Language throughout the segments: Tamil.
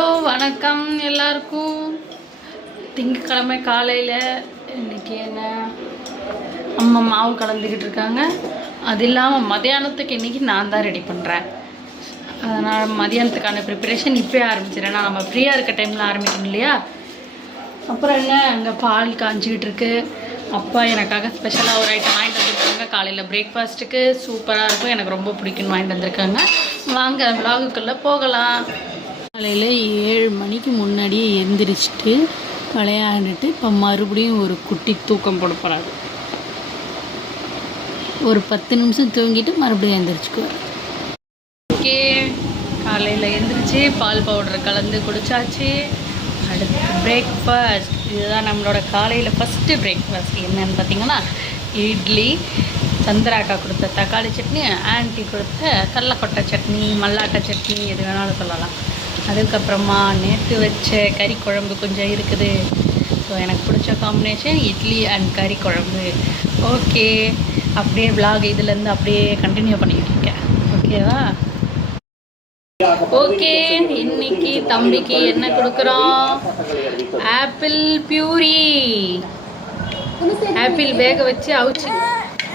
ஹலோ வணக்கம் எல்லாருக்கும். திங்கக்கிழமை காலையில் இன்றைக்கி என்ன அம்மா மாவு கலந்துக்கிட்டு இருக்காங்க. அது இல்லாமல் மதியானத்துக்கு இன்றைக்கி நான் தான் ரெடி பண்ணுறேன். அதனால் மதியானத்துக்கான ப்ரிப்பரேஷன் இப்போயே ஆரம்பிச்சிடறேன். நான் நம்ம ஃப்ரீயாக இருக்க டைமில் ஆரம்பிக்கணும் இல்லையா. அப்புறம் என்ன, அங்கே பால் காய்ஞ்சிக்கிட்டு இருக்கு. அப்பா எனக்காக ஸ்பெஷலாக ஒரு ஐட்டம் வாங்கிட்டு வந்துருக்காங்க. காலையில் பிரேக்ஃபாஸ்ட்டுக்கு சூப்பராக இருக்கும், எனக்கு ரொம்ப பிடிக்குன்னு வாங்கிட்டு வந்திருக்காங்க. வாங்க விலாகுக்குள்ளே போகலாம். காலையில் 7 மணிக்கு முன்னாடியே எந்திரிச்சிட்டு விளையாண்டுட்டு இப்போ மறுபடியும் ஒரு குட்டி தூக்கம் போட போகிறாரு. ஒரு 10 நிமிஷம் தூங்கிட்டு மறுபடியும் எழுந்திரிச்சுக்குவார். ஓகே, காலையில் எழுந்திரிச்சு பால் பவுடர் கலந்து குடித்தாச்சு. அடுத்து பிரேக்ஃபாஸ்ட். இதுதான் நம்மளோட காலையில் ஃபஸ்ட்டு பிரேக்ஃபாஸ்ட். என்னென்னு பார்த்தீங்கன்னா இட்லி, சந்திராக்கா கொடுத்த தக்காளி சட்னி, ஆன்ட்டி கொடுத்த கடலக்கொட்டை சட்னி, மல்லாட்டை சட்னி, எது வேணாலும் சொல்லலாம். அதுக்கப்புறமா நேற்று வச்ச கறி குழம்பு கொஞ்சம் இருக்குது. ஸோ எனக்கு பிடிச்ச காம்பினேஷன் இட்லி அண்ட் கறி குழம்பு. ஓகே, அப்படியே விலாக் இதுலேருந்து அப்படியே கண்டினியூ பண்ணிக்கிட்டு இருக்கேன். ஓகேவா? ஓகே, இன்னைக்கு தம்பிக்கு என்ன கொடுக்குறோம்? ஆப்பிள் பியூரி. ஆப்பிள் வேக வச்சு அவிச்சு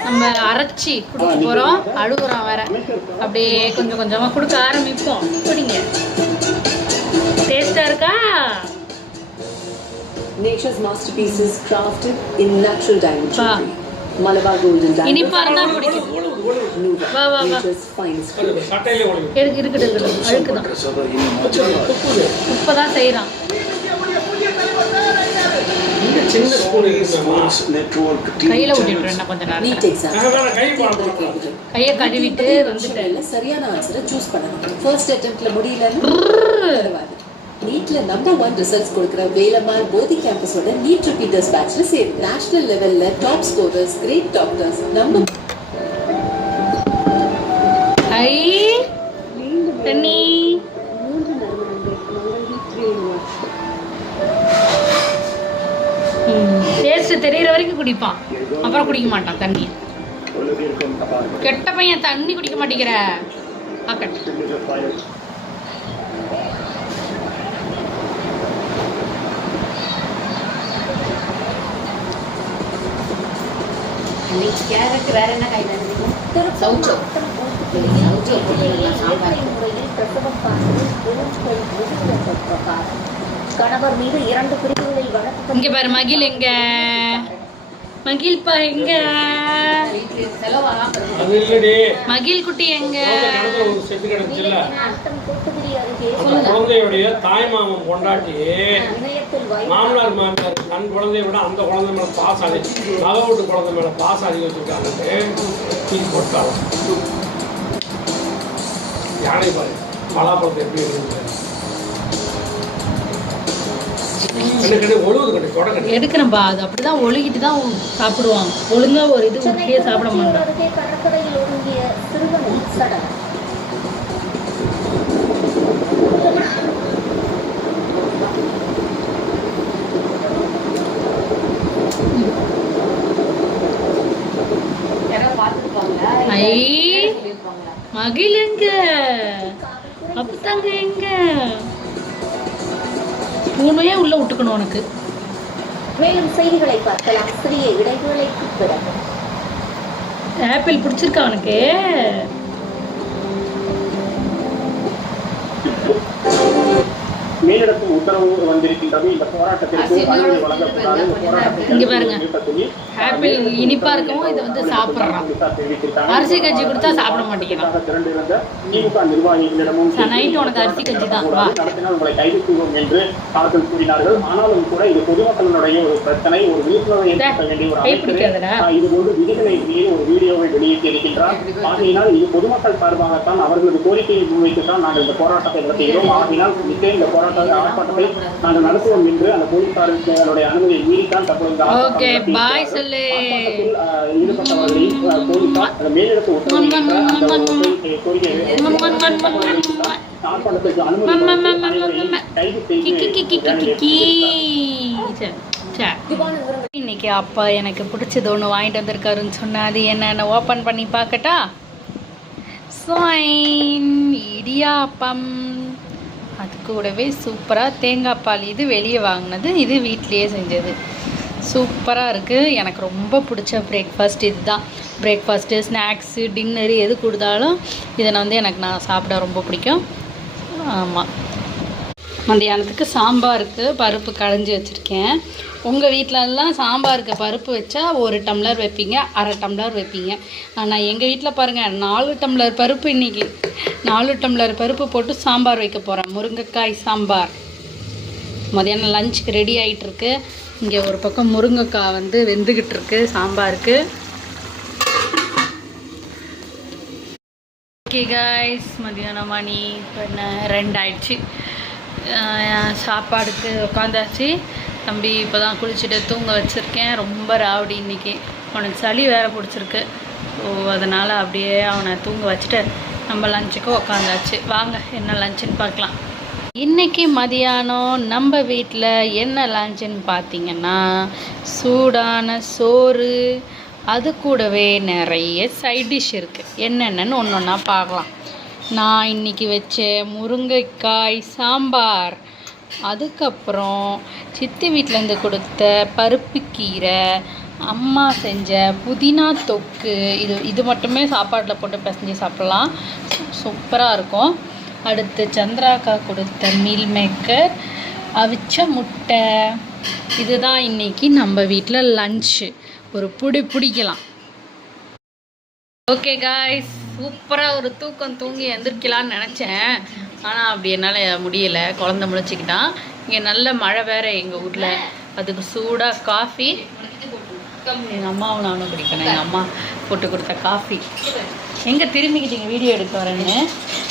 நம்ம அரைச்சி கொடுக்க போகிறோம். அழுகுறோம் வேற. அப்படியே கொஞ்சம் கொஞ்சமாக கொடுக்க ஆரம்பிப்போம். குடிங்க. டேஸ்டாக இருக்கா? Nature's masterpieces crafted in natural diamond jewelry. Malabar golden diamond. இனிப்பா இருந்தா பிடிக்கும். வா வா வா. இருக்குது அழுக்குதான். உப்பதான் செய்யறான். கையில விட்டுட்டு கொஞ்ச நேரம் கையை கழுவிட்டு வந்துட்டு சரியான ஆன்சரை சூஸ் பண்ணணும். ஃபர்ஸ்ட் அட்டெம்ப்ட்ல முடியல. நீட்ல நம்பர் 1 ரிசல்ட்ஸ் கொடுக்கிற வேலம்மாள் போதி கேம்பஸோட நீட் ரிப்பீட்டர்ஸ் பேட்ச்ல சேரு. நேஷனல் லெவல்ல top scorers, great doctors number ஐ தண்ணி டேஸ்ட் தெரியற வரைக்கும் குடிப்பான், அப்புறம் குடிக்க மாட்டான் தண்ணி. கெட்ட பையன், தண்ணி குடிக்க மாட்டேங்கிற. கேரட் வேற என்ன காய் சவுச்சோ கணவர் மீது 2 பிரிவுகளில் வழக்கு. இங்க பாரு மகிழ், எங்க மகிழ் பா, எங்க மகிழ் குட்டி எங்க? குழந்தையுடைய தாய் மாமன் கொண்டாட்டி மாமனார் மாமியார் தன் குழந்தைய விட அந்த குழந்தை மேல பாசம் அதிகம், நகை வீட்டு குழந்தை மேல பாசம் அதிகம் வச்சிருக்காங்க. போட்டாங்க யானை பாரு பலாப்பழத்தை எப்படி இருக்கு. எடுக்கிறேன்பா, அது அப்படிதான் ஒழுகிட்டு தான் சாப்பிடுவாங்க. ஒழுங்கா ஒரு இது உருட்டியே சாப்பிட மாட்டாங்க. மகிழ் எங்க? அப்பதாங்க எங்க? பூனையே உள்ள விட்டுக்கணும் உனக்கு. மேலும் செய்திகளை பார்க்கலாம் சிறிய இடைவேளைக்கு பிறகு. ஆப்பிள் பிடிச்சிருக்கா உனக்கு? மேலிடத்தில் உத்தரவு வந்திருக்கின்றது. இந்த போராட்டத்திற்கு அனுமதி வழங்கக்கூடாது. இங்க பாருங்க, ஆப்பிள் இனிப்பா இருக்கவும் இதை வந்து சாப்பிட்றான். அரிசி கஞ்சி கொடுத்தா சாப்பிட மாட்டேங்கிறான். திமுக நிர்வாகிகளிடமும் நைட்டு உனக்கு அரிசி கஞ்சி தான் நடத்தினால் உங்களை கைது செய்வோம் என்று அவர்கள் கூறினார்கள். ஆனாலும் கூட இது பொதுமக்களுடைய ஒரு பிரச்சனை, ஒரு விழிப்புணர்வை ஏற்படுத்த வேண்டிய ஒரு அமைப்பு இதுபோன்று விதிகளை மீறி ஒரு வீடியோவை வெளியிட்டிருக்கின்றார். ஆகையினால் இது பொதுமக்கள் சார்பாகத்தான் அவர்களது கோரிக்கையை முன்வைத்துத்தான் நாங்கள் இந்த போராட்டத்தை நடத்துகிறோம். ஆகையினால் நிச்சயம் இந்த போராட்டத்தை நாங்கள் நடத்துவோம் என்று அந்த போலீசாருடைய அனுமதியை மீறித்தான் தற்போது ஈடுபட்டவர்களில் போலீசார் மேலிடத்து இன்னைக்கு அப்பா எனக்கு பிடிச்சது ஒன்று வாங்கிட்டு வந்திருக்காருன்னு சொன்னா அது என்னென்ன ஓப்பன் பண்ணி பார்க்கட்டா? இடியாப்பம் அது கூடவே சூப்பராக தேங்காய் பால். இது வெளியே வாங்கினது, இது வீட்லேயே செஞ்சது. சூப்பராக இருக்குது. எனக்கு ரொம்ப பிடிச்ச பிரேக்ஃபாஸ்ட் இது தான். பிரேக்ஃபாஸ்ட்டு, ஸ்நாக்ஸு, டின்னரு எது கொடுத்தாலும் இதை நான் சாப்பிட ரொம்ப பிடிக்கும். ஆமாம். மத்தியானத்துக்கு சாம்பாருக்கு பருப்பு கடைஞ்சி வச்சுருக்கேன். உங்கள் வீட்டிலலாம் சாம்பாருக்கு பருப்பு வச்சா 1 டம்ளர் வைப்பீங்க, 1/2 டம்ளர் வைப்பீங்க. ஆனால் எங்கள் வீட்டில் பாருங்கள் 4 டம்ளர் பருப்பு. இன்றைக்கி 4 டம்ளர் பருப்பு போட்டு சாம்பார் வைக்க போகிறேன். முருங்கைக்காய் சாம்பார். மதியானம் லஞ்சுக்கு ரெடி ஆகிட்டுருக்கு. இங்கே ஒரு பக்கம் முருங்கைக்காய் வெந்துக்கிட்டு இருக்கு சாம்பாருக்கு. ஓகே காய்ஸ், மதியானம் மணி இப்போ என்ன 2 ஆயிடுச்சு. சாப்பாடுக்கு உட்காந்தாச்சு. தம்பி இப்போ தான் குளிச்சுட்டு தூங்க வச்சுருக்கேன். ரொம்ப ராவடி இன்றைக்கி. அவனுக்கு சளி வேறு பிடிச்சிருக்கு. ஸோ அதனால் அப்படியே அவனை தூங்க வச்சுட்டு நம்ம லஞ்சுக்கு உக்காந்தாச்சு. வாங்க என்ன லஞ்சுன்னு பார்க்கலாம். இன்றைக்கி மதியானம் நம்ம வீட்டில் என்ன லஞ்சுன்னு பார்த்தீங்கன்னா, சூடான சோறு, அது கூடவே நிறைய சைட் டிஷ் இருக்குது. என்னென்னு ஒன்று ஒன்றா பார்க்கலாம். நான் இன்றைக்கி வச்ச முருங்கைக்காய் சாம்பார், அதுக்கப்புறம் சித்தி வீட்டிலேருந்து கொடுத்த பருப்பு கீரை, அம்மா செஞ்ச புதினா தொக்கு. இது மட்டுமே சாப்பாட்டில் போட்டு பிசைஞ்சு சாப்பிட்லாம், சூப்பராக இருக்கும். அடுத்து சந்திராக்கா கொடுத்த மீல் மேக்கர், அவிச்ச முட்டை. இதுதான் இன்றைக்கி நம்ம வீட்டில் லன்ச்சு. ஒரு பிடிக்கலாம். ஓகே காய்ஸ், சூப்பராக ஒரு தூக்கம் தூங்கி எந்திரிக்கலான்னு நினச்சேன். ஆனால் அப்படி என்னால் முடியலை. குழந்த முழிச்சிக்கிட்டான். இங்கே நல்ல மழை வேறு எங்கள் ஊரில். அதுக்கு சூடாக காஃபி. எங்கள் அம்மாவும் நானும் குடிக்கணும். எங்கள் அம்மா போட்டு கொடுத்த காஃபி. எங்கே திரும்பிக்கிட்டீங்க வீடியோ எடுக்க வரேன்னு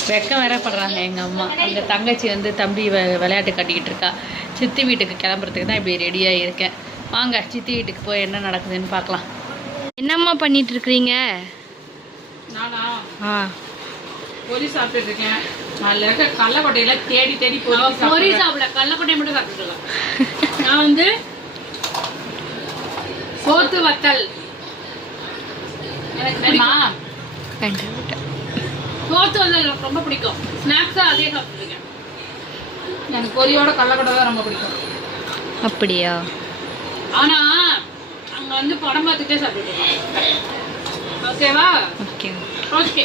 வெக்கம் வேற படுறாங்க எங்கள் அம்மா. எங்கள் தங்கச்சி தம்பி விளையாட்டு கட்டிக்கிட்டு இருக்கா. சித்தி வீட்டுக்கு கிளம்புறதுக்கு தான் இப்படி ரெடியாக இருக்கேன். வாங்க சித்தி வீட்டுக்கு போய் என்ன நடக்குதுன்னு பார்க்கலாம். என்னம்மா பண்ணிட்டு இருக்கிறீங்க? நானா பொரி சாப்பிட்டு இருக்கேன். அதில் இருக்க கடலக்கொட்டையில தேடி பொரி சாப்பிட கடலக்கொட்டையை மட்டும் சாப்பிட்டுக்கலாம். நான் சோத்து வத்தல் எனக்கு சோத்து வத்தல் எனக்கு ரொம்ப பிடிக்கும். ஸ்நாக்ஸாக அதே சாப்பிட்டுருக்கேன். எனக்கு பொரியோட கடலக்கொட்டை தான் ரொம்ப பிடிக்கும். அப்படியா? ஆனால் அங்கே படம் பார்த்துட்டே சாப்பிட்டுருக்கேன். ஓகேவா? ஓகே ஓகே,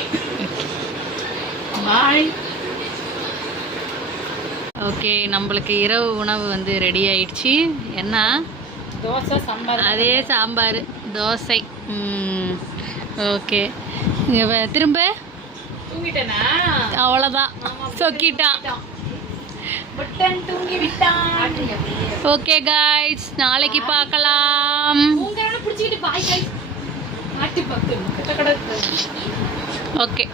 பாய். ஓகே, நம்மளுக்கு இரவு உணவு ரெடி ஆயிடுச்சு. என்ன? தோசை சாம்பார். அதே சாம்பார் தோசை. ஓகே, திரும்ப தூங்கிட்டேனா? அவ்வளோதான், சொக்கிட்டான். தூங்கி விட்டான். ஓகே காய்ஸ், நாளைக்கு பார்க்கலாம். பிடிச்சிக்கிட்டு பாய் காய்ஸ். ஓகே.